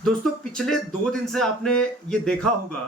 दोस्तों, पिछले 2 दिन से आपने ये देखा होगा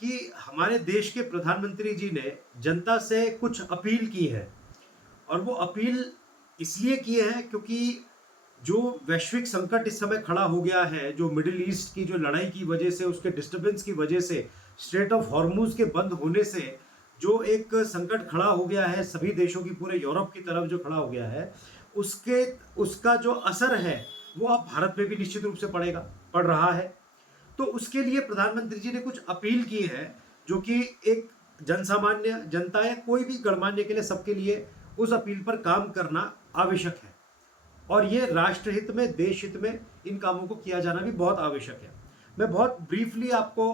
कि हमारे देश के प्रधानमंत्री जी ने जनता से कुछ अपील की है। और वो अपील इसलिए की है क्योंकि जो वैश्विक संकट इस समय खड़ा हो गया है, जो मिडिल ईस्ट की जो लड़ाई की वजह से, उसके डिस्टर्बेंस की वजह से, स्ट्रेट ऑफ हॉर्मुज के बंद होने से जो एक संकट खड़ा हो गया है सभी देशों की, पूरे यूरोप की तरफ जो खड़ा हो गया है, उसके उसका जो असर है वो अब भारत में भी निश्चित रूप से पड़ रहा है। तो उसके लिए प्रधानमंत्री जी ने कुछ अपील की है, जो कि एक जनसामान्य जनता या कोई भी गणमान्य के लिए, सबके लिए उस अपील पर काम करना आवश्यक है। और ये राष्ट्रहित में, देश हित में इन कामों को किया जाना भी बहुत आवश्यक है। मैं बहुत ब्रीफली आपको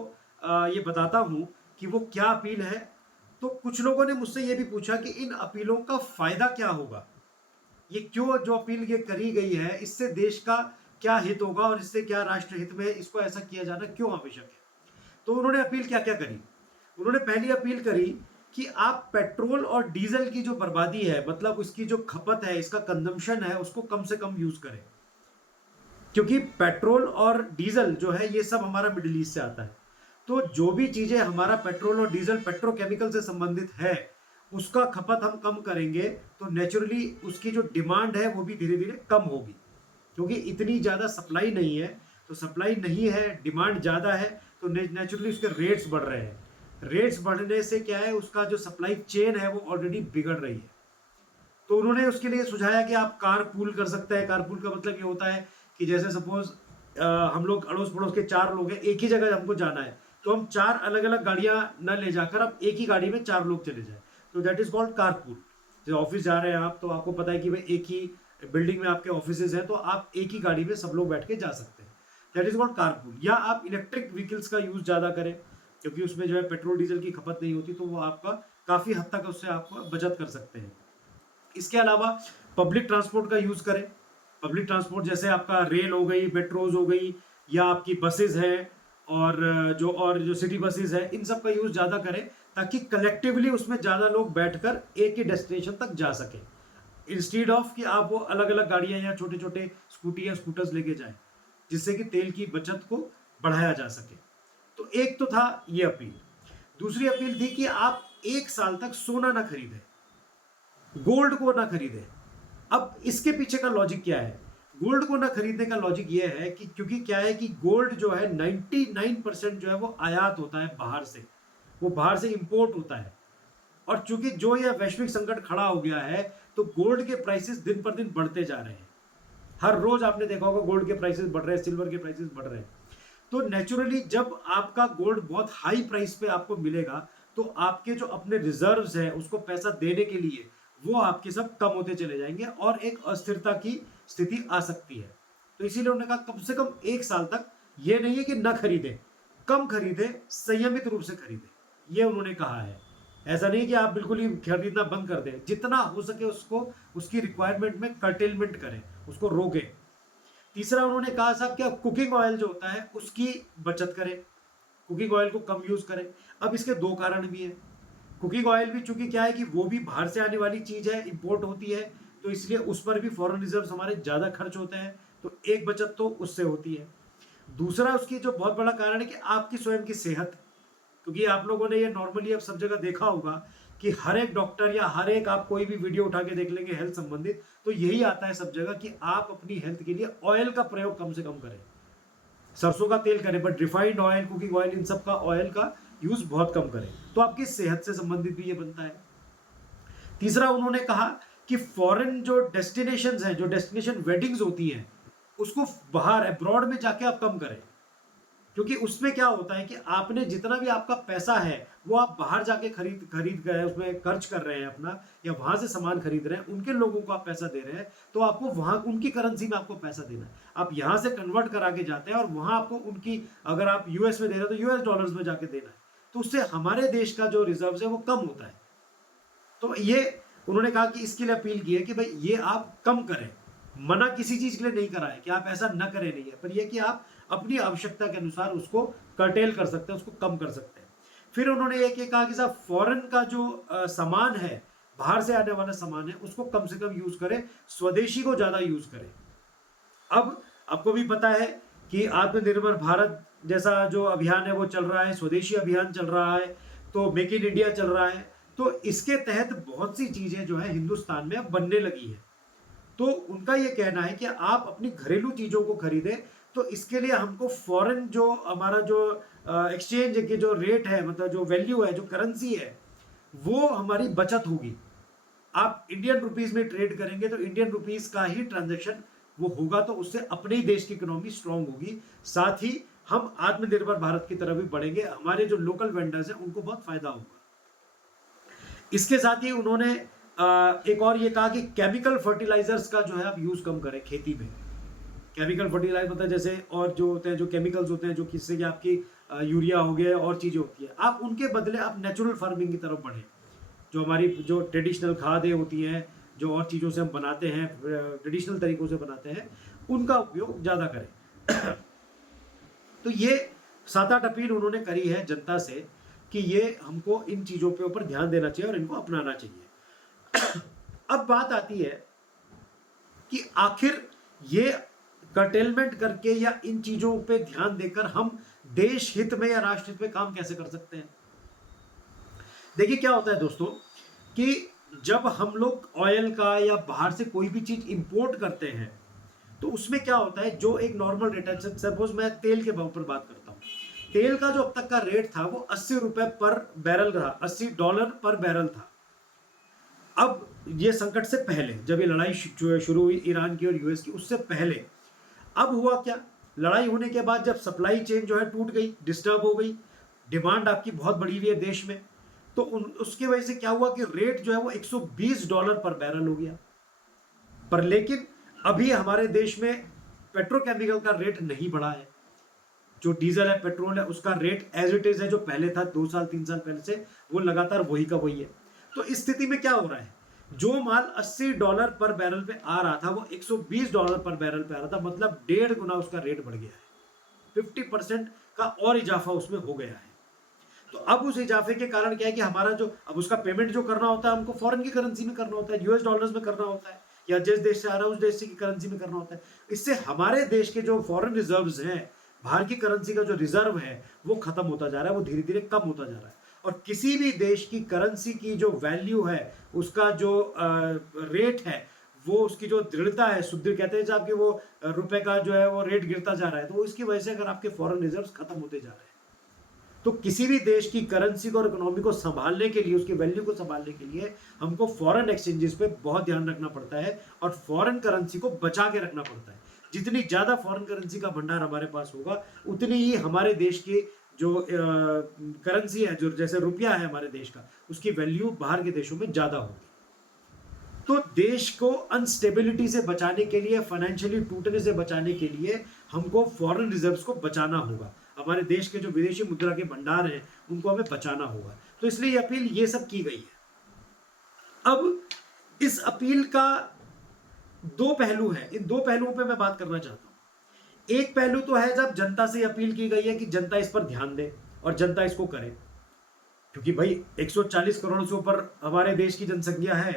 ये बताता हूं कि वो क्या अपील है। तो कुछ लोगों ने मुझसे ये भी पूछा कि इन अपीलों का फायदा क्या होगा, ये क्यों जो अपील ये करी गई है, इससे देश का क्या हित होगा और इससे क्या राष्ट्र हित में इसको ऐसा किया जाना क्यों आवश्यक है। तो उन्होंने अपील क्या क्या करी। उन्होंने पहली अपील करी कि आप पेट्रोल और डीजल की जो बर्बादी है, मतलब उसकी जो खपत है, इसका कंजम्पशन है, उसको कम से कम यूज करें। क्योंकि पेट्रोल और डीजल जो है ये सब हमारा मिडिल ईस्ट से आता है। तो जो भी चीजें हमारा पेट्रोल और डीजल पेट्रोकेमिकल से संबंधित है, उसका खपत हम कम करेंगे तो नेचुरली उसकी जो डिमांड है वो भी धीरे धीरे कम होगी। क्योंकि इतनी ज्यादा सप्लाई नहीं है, तो सप्लाई नहीं है, डिमांड ज्यादा है, तो नेचुरली उसके रेट्स बढ़ रहे हैं। रेट्स बढ़ने से क्या है, उसका जो सप्लाई चेन है वो ऑलरेडी बिगड़ रही है। तो उन्होंने उसके लिए सुझाया कि आप कार पूल कर सकते हैं। कार पूल का मतलब ये होता है कि जैसे सपोज हम लोग अड़ोस पड़ोस के 4 लोग हैं, एक ही जगह हमको जाना है, तो हम 4 अलग अलग गाड़ियां न ले जाकर अब एक ही गाड़ी में 4 लोग चले जाए, तो that is called car pool. जब ऑफिस जा रहे हैं आप, तो आपको पता है कि भाई एक ही बिल्डिंग में आपके ऑफिस हैं, तो आप एक ही गाड़ी में सब लोग बैठ के जा सकते हैं, that is called car pool. या आप इलेक्ट्रिक व्हीकल्स का यूज ज़्यादा करें, क्योंकि उसमें जो है पेट्रोल डीजल की खपत नहीं होती, तो वो आपका काफ़ी हद तक उससे आप बचत कर सकते हैं। इसके अलावा पब्लिक ट्रांसपोर्ट का यूज करें। पब्लिक ट्रांसपोर्ट जैसे आपका रेल हो गई, मेट्रोज हो गई, या आपकी बसेज है, और जो सिटी बसेज है, इन सब का यूज ज्यादा करें, ताकि कलेक्टिवली उसमें ज्यादा लोग बैठकर एक ही डेस्टिनेशन तक जा सके, इंस्टीड ऑफ कि आप वो अलग अलग गाड़ियां या छोटे छोटे स्कूटी या स्कूटर्स लेके जाएं, जिससे कि तेल की बचत को बढ़ाया जा सके। तो एक तो था ये अपील। दूसरी अपील थी कि आप 1 साल तक सोना ना खरीदें, गोल्ड को ना खरीदें। अब इसके पीछे का लॉजिक क्या है? गोल्ड को ना खरीदने का लॉजिक ये है कि क्योंकि क्या है कि गोल्ड जो है 99% जो है वो आयात होता है बाहर से, वो बाहर से इंपोर्ट होता है। और चूंकि जो यह वैश्विक संकट खड़ा हो गया है, तो गोल्ड के प्राइसेस दिन पर दिन बढ़ते जा रहे हैं। हर रोज आपने देखा होगा गोल्ड के प्राइसेस बढ़ रहे हैं, सिल्वर के प्राइसेस बढ़ रहे हैं। तो नेचुरली जब आपका गोल्ड बहुत हाई प्राइस पे आपको मिलेगा, तो आपके जो अपने रिजर्व्स हैं उसको पैसा देने के लिए वो आपके सब कम होते चले जाएंगे और एक अस्थिरता की स्थिति आ सकती है। तो इसीलिए उन्होंने कहा कम से कम 1 साल तक ये नहीं है कि ना खरीदें, कम खरीदें, संयमित रूप से खरीदें, ये उन्होंने कहा है। ऐसा नहीं कि आप बिल्कुल ही खरीदना बंद कर दें, जितना हो सके उसको, उसकी रिक्वायरमेंट में कर्टेलमेंट करें, उसको रोकें। तीसरा उन्होंने कहा साहब कि कुकिंग ऑयल जो होता है उसकी बचत करें, कुकिंग ऑयल को कम यूज करें। अब इसके 2 कारण भी हैं। कुकिंग ऑयल भी चूंकि क्या है कि वो भी बाहर से आने वाली चीज है, इंपोर्ट होती है, तो इसलिए उस पर भी फॉरेन रिजर्व हमारे ज्यादा खर्च होते हैं, तो एक बचत तो उससे होती है। दूसरा उसकी जो बहुत बड़ा कारण है कि आपकी स्वयं की सेहत, क्योंकि आप लोगों ने ये नॉर्मली अब सब जगह देखा होगा कि हर एक डॉक्टर या हर एक, आप कोई भी वीडियो उठा के देख लेंगे हेल्थ संबंधित, तो यही आता है सब जगह कि आप अपनी हेल्थ के लिए ऑयल का प्रयोग कम से कम करें। सरसों का तेल करें, but refined oil, cooking oil, इन सब का ऑयल का यूज बहुत कम करें, तो आपकी सेहत से संबंधित भी ये बनता है। तीसरा उन्होंने कहा कि फॉरेन जो डेस्टिनेशंस हैं, जो डेस्टिनेशन वेडिंग्स होती हैं, उसको बाहर अब्रॉड में जाके आप कम करें। क्योंकि उसमें क्या होता है कि आपने जितना भी आपका पैसा है वो आप बाहर जाके खरीद खरीद गए, उसमें खर्च कर रहे हैं अपना, या वहां से सामान खरीद रहे हैं, उनके लोगों को आप पैसा दे रहे हैं, तो आपको वहां उनकी करेंसी में आपको पैसा देना है। आप यहां से कन्वर्ट करा के जाते हैं और वहां आपको उनकी, अगर आप यूएस में दे रहे हैं तो यूएस डॉलर्स में जाके देना है, तो उससे हमारे देश का जो रिजर्व है वो कम होता है। तो ये उन्होंने कहा कि इसके लिए अपील की है कि भाई ये आप कम करें। मना किसी चीज के लिए नहीं करा है कि आप ऐसा न करें, नहीं है, पर यह कि आप अपनी आवश्यकता के अनुसार उसको कर्टेल कर सकते हैं, उसको कम कर सकते हैं। फिर उन्होंने ये कहा कि साहब फॉरेन का जो सामान है, बाहर से आने वाला सामान है, उसको कम से कम यूज करें, स्वदेशी को ज्यादा यूज करें। अब आपको भी पता है कि आत्मनिर्भर भारत जैसा जो अभियान है वो चल रहा है, स्वदेशी अभियान चल रहा है, तो मेक इन इंडिया चल रहा है। तो इसके तहत बहुत सी चीजें जो है हिंदुस्तान में अब बनने लगी है। तो उनका ये कहना है कि आप अपनी घरेलू चीजों को खरीदें, तो इसके लिए हमको फॉरेन जो हमारा जो एक्सचेंज के जो रेट है, मतलब जो वैल्यू है, जो करेंसी है, वो हमारी बचत होगी। आप इंडियन रुपीस में ट्रेड करेंगे तो इंडियन रुपीस का ही ट्रांजैक्शन वो होगा, तो उससे अपने ही देश की इकोनॉमी स्ट्रांग होगी। साथ ही हम आत्मनिर्भर भारत की तरफ भी बढ़ेंगे, हमारे जो लोकल वेंडर्स हैं उनको बहुत फायदा होगा। इसके साथ ही उन्होंने एक और ये कहा कि केमिकल फर्टिलाइजर्स का जो है आप यूज कम करें खेती में। केमिकल फर्टिलाइजर मतलब जैसे और जो होते हैं, जो केमिकल्स होते हैं, जो किससे कि आपकी यूरिया हो गया और चीजें होती है, आप उनके बदले आप नेचुरल फार्मिंग की तरफ बढ़ें। जो हमारी जो ट्रेडिशनल खादें होती हैं, जो और चीज़ों से हम बनाते हैं, ट्रेडिशनल तरीकों से बनाते हैं, उनका उपयोग ज़्यादा करें। तो ये 7-8 अपील उन्होंने करी है जनता से कि ये हमको इन चीज़ों पे ऊपर ध्यान देना चाहिए और इनको अपनाना चाहिए। अब बात आती है कि आखिर ये कर्टेलमेंट करके या इन चीज़ों पे ध्यान देकर हम देश हित में या राष्ट्र हित में काम कैसे कर सकते हैं। देखिए क्या होता है दोस्तों कि जब हम लोग ऑयल का या बाहर से कोई भी चीज इंपोर्ट करते हैं तो उसमें क्या होता है, जो एक नॉर्मल रेट है, सपोज मैं तेल के ऊपर बात करता हूँ, तेल का जो अब तक का रेट था वो 80 रुपए पर बैरल रहा, $80 पर बैरल था। अब ये संकट से पहले जब ये लड़ाई शुरू हुई ईरान की और यूएस की, उससे पहले अब हुआ क्या, लड़ाई होने के बाद जब सप्लाई चेन जो है टूट गई, डिस्टर्ब हो गई, डिमांड आपकी बहुत बढ़ी हुई है देश में, तो उसकी वजह से क्या हुआ कि रेट जो है वो $120 पर बैरल हो गया। पर लेकिन अभी हमारे देश में पेट्रोकेमिकल का रेट नहीं बढ़ा है। जो डीजल है, पेट्रोल है, उसका रेट एज इट इज है, जो पहले था 2 साल 3 साल पहले से, वो लगातार वही का वही है। तो इस स्थिति में क्या हो रहा है, जो माल $80 पर बैरल पे आ रहा था वो $120 पर बैरल पे आ रहा था, मतलब 1.5 गुना उसका रेट बढ़ गया है। 50% का और इजाफा उसमें हो गया है। तो अब उस इजाफे के कारण क्या है कि हमारा जो अब उसका पेमेंट जो करना होता है हमको फॉरेन की करेंसी में करना होता है, यूएस डॉलर्स में करना होता है, या जिस देश से आ रहा है उस देश की करेंसी में करना होता है। इससे हमारे देश के जो फॉरेन रिजर्व्स हैं, बाहर की करेंसी का जो रिजर्व है वो खत्म होता जा रहा है, वो धीरे धीरे कम होता जा रहा है। और किसी भी देश की करेंसी की जो वैल्यू है, उसका जो रेट है, वो उसकी जो दृढ़ता है, सुदृढ़ कहते हैं जब कि वो रुपए का जो है वो रेट गिरता जा रहा है, तो इसकी वजह से अगर आपके फॉरेन रिजर्व्स खत्म होते जा रहे हैं, तो किसी भी देश की करेंसी को और इकोनॉमी को संभालने के लिए, उसकी वैल्यू को संभालने के लिए हमको फॉरेन एक्सचेंजेस पे बहुत ध्यान रखना पड़ता है और फॉरेन करेंसी को बचा के रखना पड़ता है। जितनी ज्यादा फॉरेन करेंसी का भंडार हमारे पास होगा, उतनी ही हमारे देश की जो करेंसी है, जो जैसे रुपया है हमारे देश का, उसकी वैल्यू बाहर के देशों में ज्यादा होगी। तो देश को अनस्टेबिलिटी से बचाने के लिए, फाइनेंशियली टूटने से बचाने के लिए हमको फॉरेन रिजर्व्स को बचाना होगा। हमारे देश के जो विदेशी मुद्रा के भंडार हैं उनको हमें बचाना होगा। तो इसलिए अपील ये सब की गई है। अब इस अपील का 2 पहलू है, इन 2 पहलुओं पे मैं बात करना चाहता हूं। एक पहलू तो है जब जनता से अपील की गई है कि जनता इस पर ध्यान दे और जनता इसको करे, क्योंकि भाई 140 करोड़ से ऊपर हमारे देश की जनसंख्या है,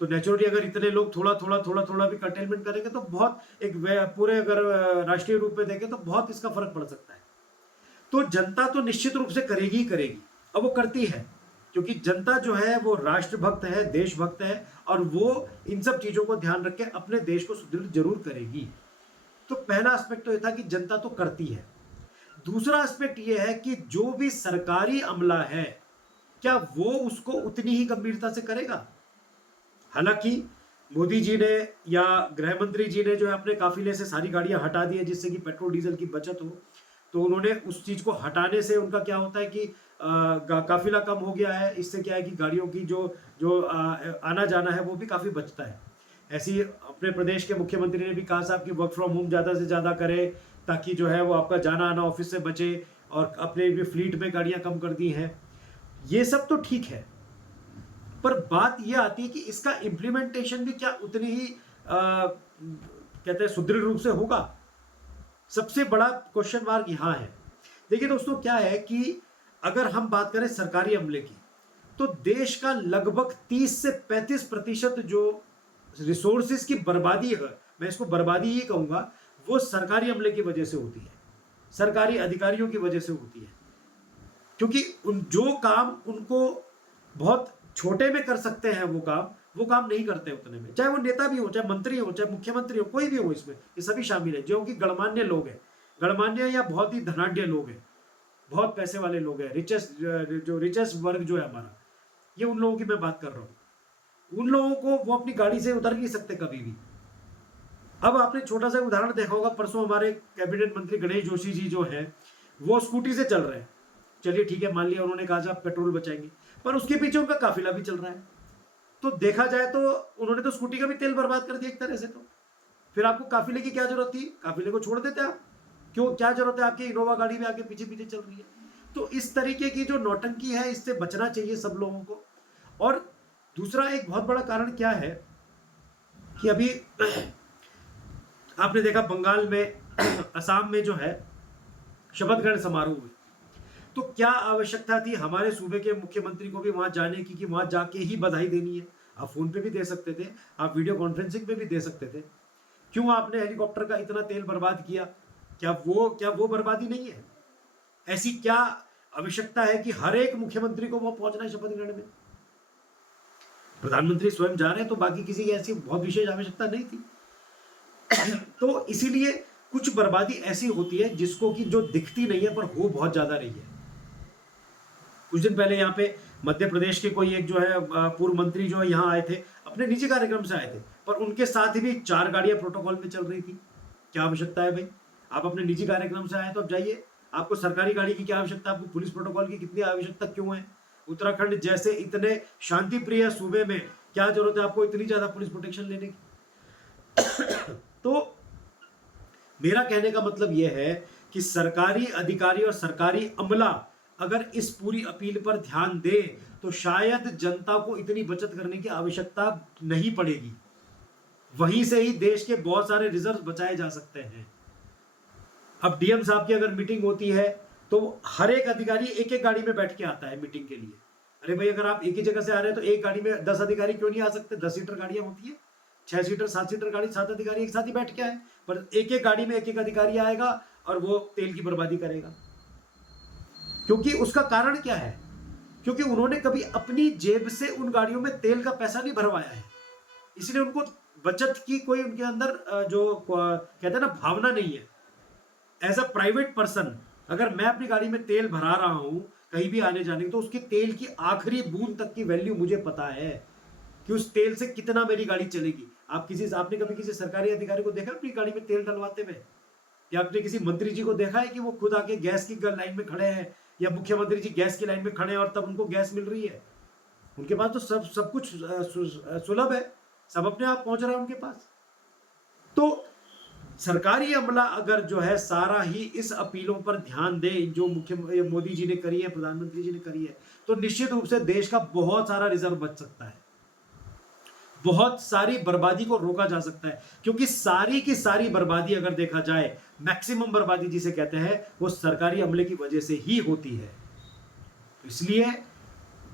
तो नेचुरली अगर इतने लोग थोड़ा थोड़ा भी कर्टेलमेंट करेंगे तो बहुत एक पूरे अगर राष्ट्रीय रूप में देखें तो बहुत इसका फर्क पड़ सकता है। तो जनता तो निश्चित रूप से करेगी ही करेगी, और वो करती है, क्योंकि जनता जो है वो राष्ट्रभक्त है, देशभक्त है, और वो इन सब चीजों को ध्यान रख के अपने देश को सुदृढ़ जरूर करेगी। तो पहला एस्पेक्ट तो ये था कि जनता तो करती है। दूसरा एस्पेक्ट ये है कि जो भी सरकारी अमला है, क्या वो उसको उतनी ही गंभीरता से करेगा। हालांकि मोदी जी ने या गृह मंत्री जी ने जो है अपने काफिले से सारी गाड़ियां हटा दी है, जिससे कि पेट्रोल डीजल की बचत हो, तो उन्होंने उस चीज को हटाने से उनका क्या होता है कि काफिला कम हो गया है। इससे क्या है कि गाड़ियों की जो जो आना जाना है वो भी काफी बचता है। ऐसे ही अपने प्रदेश के मुख्यमंत्री ने भी कहा साहब कि वर्क फ्रॉम होम ज्यादा से ज्यादा करे, ताकि जो है वो आपका जाना आना ऑफिस से बचे, और अपने भी फ्लीट में गाड़ियां कम कर दी हैं। ये सब तो ठीक है, पर बात यह आती है कि इसका इम्प्लीमेंटेशन भी क्या उतनी ही कहते हैं सुदृढ़ रूप से होगा। सबसे बड़ा क्वेश्चन मार्क यहां है। देखिए दोस्तों, क्या है कि अगर हम बात करें सरकारी अमले की, तो देश का लगभग 30 से 35% जो रिसोर्सेज की बर्बादी है, मैं इसको बर्बादी ही कहूंगा, वो सरकारी अमले की वजह से होती है। सरकारी अधिकारियों की वजह से होती है, क्योंकि जो काम उनको बहुत छोटे में कर सकते हैं वो काम नहीं करते उतने में, चाहे वो नेता भी हो, चाहे मंत्री हो, चाहे मुख्यमंत्री हो, कोई भी हो, इसमें ये सभी शामिल है जो कि गणमान्य लोग हैं, गणमान्य या बहुत ही धनाढ्य लोग हैं, बहुत पैसे वाले लोग हैं, रिचेस्ट वर्ग जो है हमारा, ये उन लोगों की मैं बात कर रहा हूँ। उन लोगों को वो अपनी गाड़ी से उतर नहीं सकते कभी भी। अब आपने छोटा सा उदाहरण देखा होगा, परसों हमारे कैबिनेट मंत्री गणेश जोशी जी जो है वो स्कूटी से चल रहे हैं, चलिए ठीक है, मान लिया उन्होंने कहा आप पेट्रोल बचाएंगे, पर उसके पीछे उनका काफिला भी चल रहा है, तो देखा जाए तो उन्होंने तो स्कूटी का भी तेल बर्बाद कर दिया एक तरह से। तो फिर आपको काफिले की क्या जरूरत थी, काफिले को छोड़ देते आप, क्यों, क्या जरूरत है आपकी इनोवा गाड़ी में आगे पीछे पीछे चल रही है। तो इस तरीके की जो नौटंकी है इससे बचना चाहिए सब लोगों को। और दूसरा एक बहुत बड़ा कारण क्या है कि अभी आपने देखा बंगाल में असम में जो है शपथ ग्रहण समारोह हुए, तो क्या आवश्यकता थी हमारे सूबे के मुख्यमंत्री को भी वहां जाने की, कि वहां जाके ही बधाई देनी है। आप फोन पे भी दे सकते थे, आप वीडियो कॉन्फ्रेंसिंग पे भी दे सकते थे, क्यों आपने हेलीकॉप्टर का इतना तेल बर्बाद किया, क्या वो बर्बादी नहीं है? ऐसी क्या आवश्यकता है कि हर एक मुख्यमंत्री को वो पहुंचना है शपथ ग्रहण में? प्रधानमंत्री स्वयं जा रहे हैं तो बाकी किसी की ऐसी बहुत विशेष आवश्यकता नहीं थी। तो इसीलिए कुछ बर्बादी ऐसी होती है जिसको कि जो दिखती नहीं है पर हो बहुत ज्यादा रही है। कुछ दिन पहले यहाँ पे मध्य प्रदेश के कोई एक जो है पूर्व मंत्री जो है यहाँ आए थे, अपने निजी कार्यक्रम से आए थे, पर उनके साथ ही भी 4 गाड़ियां प्रोटोकॉल में चल रही थी। क्या आवश्यकता है भाई? आप अपने निजी कार्यक्रम से आए तो आप जाइए, आपको सरकारी गाड़ी की क्या आवश्यकता, आपको पुलिस प्रोटोकॉल की कितनी आवश्यकता क्यों है? उत्तराखंड जैसे इतने शांति प्रिय सूबे में क्या जरूरत है आपको इतनी ज्यादा पुलिस प्रोटेक्शन लेने की? तो मेरा कहने का मतलब यह है कि सरकारी अधिकारी और सरकारी अमला अगर इस पूरी अपील पर ध्यान दे तो शायद जनता को इतनी बचत करने की आवश्यकता नहीं पड़ेगी। वहीं से ही देश के बहुत सारे रिजर्व बचाए जा सकते हैं। अब डीएम साहब की अगर मीटिंग होती है तो हर एक अधिकारी एक एक गाड़ी में बैठ के आता है मीटिंग के लिए। अरे भाई, अगर आप एक ही जगह से आ रहे हैं तो एक गाड़ी में 10 अधिकारी क्यों नहीं आ सकते? 10 सीटर गाड़ियां होती है, 6 सीटर 7 सीटर गाड़ी, 7 अधिकारी एक साथ ही बैठ के आए, पर एक एक गाड़ी में एक एक अधिकारी आएगा और वो तेल की बर्बादी करेगा। क्योंकि उसका कारण क्या है? क्योंकि उन्होंने कभी अपनी जेब से उन गाड़ियों में तेल का पैसा नहीं भरवाया है, इसलिए उनको बचत की कोई उनके अंदर जो कहते हैं ना भावना नहीं है। एज अ प्राइवेट पर्सन अगर मैं अपनी गाड़ी में तेल भरा रहा हूं कहीं भी आने जाने, तो उसके तेल की आखिरी बूंद तक की वैल्यू मुझे पता है कि उस तेल से कितना मेरी गाड़ी चलेगी। आपने कभी किसी सरकारी अधिकारी को देखा अपनी गाड़ी में तेल डलवाते हुए? या आपने किसी मंत्री जी को देखा है कि वो खुद आके गैस की लाइन में खड़े हैं, या मुख्यमंत्री जी गैस की लाइन में खड़े हैं और तब उनको गैस मिल रही है? उनके पास तो सब कुछ सुलभ है, सब अपने आप पहुंच रहा है उनके पास। तो सरकारी अमला अगर जो है सारा ही इस अपीलों पर ध्यान दे जो मुख्य मोदी जी ने करी है, प्रधानमंत्री जी ने करी है, तो निश्चित रूप से देश का बहुत सारा रिजर्व बच सकता है, बहुत सारी बर्बादी को रोका जा सकता है। क्योंकि सारी की सारी बर्बादी अगर देखा जाए, मैक्सिमम बर्बादी जिसे कहते हैं, वो सरकारी अमले की वजह से ही होती है। इसलिए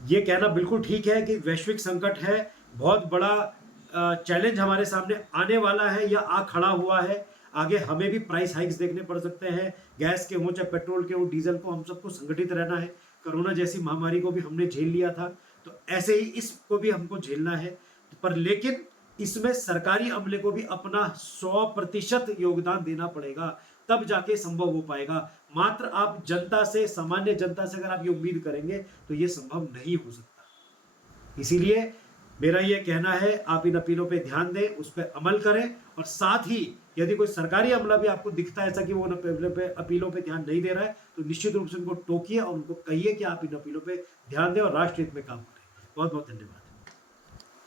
ये कहना बिल्कुल ठीक है कि वैश्विक संकट है, बहुत बड़ा चैलेंज हमारे सामने आने वाला है या आ खड़ा हुआ है। आगे हमें भी प्राइस हाइक्स देखने पड़ सकते हैं, गैस के हो चाहे पेट्रोल के हो, डीजल को। हम सबको संगठित रहना है। कोरोना जैसी महामारी को भी हमने झेल लिया था, तो ऐसे ही इसको भी हमको झेलना है। पर लेकिन इसमें सरकारी अमले को भी अपना 100% योगदान देना पड़ेगा, तब जाके संभव हो पाएगा। मात्र आप जनता से, सामान्य जनता से अगर आप ये उम्मीद करेंगे तो ये संभव नहीं हो सकता। इसीलिए मेरा ये कहना है, आप इन अपीलों पे ध्यान दें, उस पर अमल करें, और साथ ही यदि कोई सरकारी अमला भी आपको दिखता है ऐसा कि वो उन अपीलों पे ध्यान नहीं दे रहा है, तो निश्चित रूप से उनको टोकिए और उनको कहिए कि आप इन अपीलों पे ध्यान दें और राष्ट्र हित में काम करें। बहुत बहुत धन्यवाद।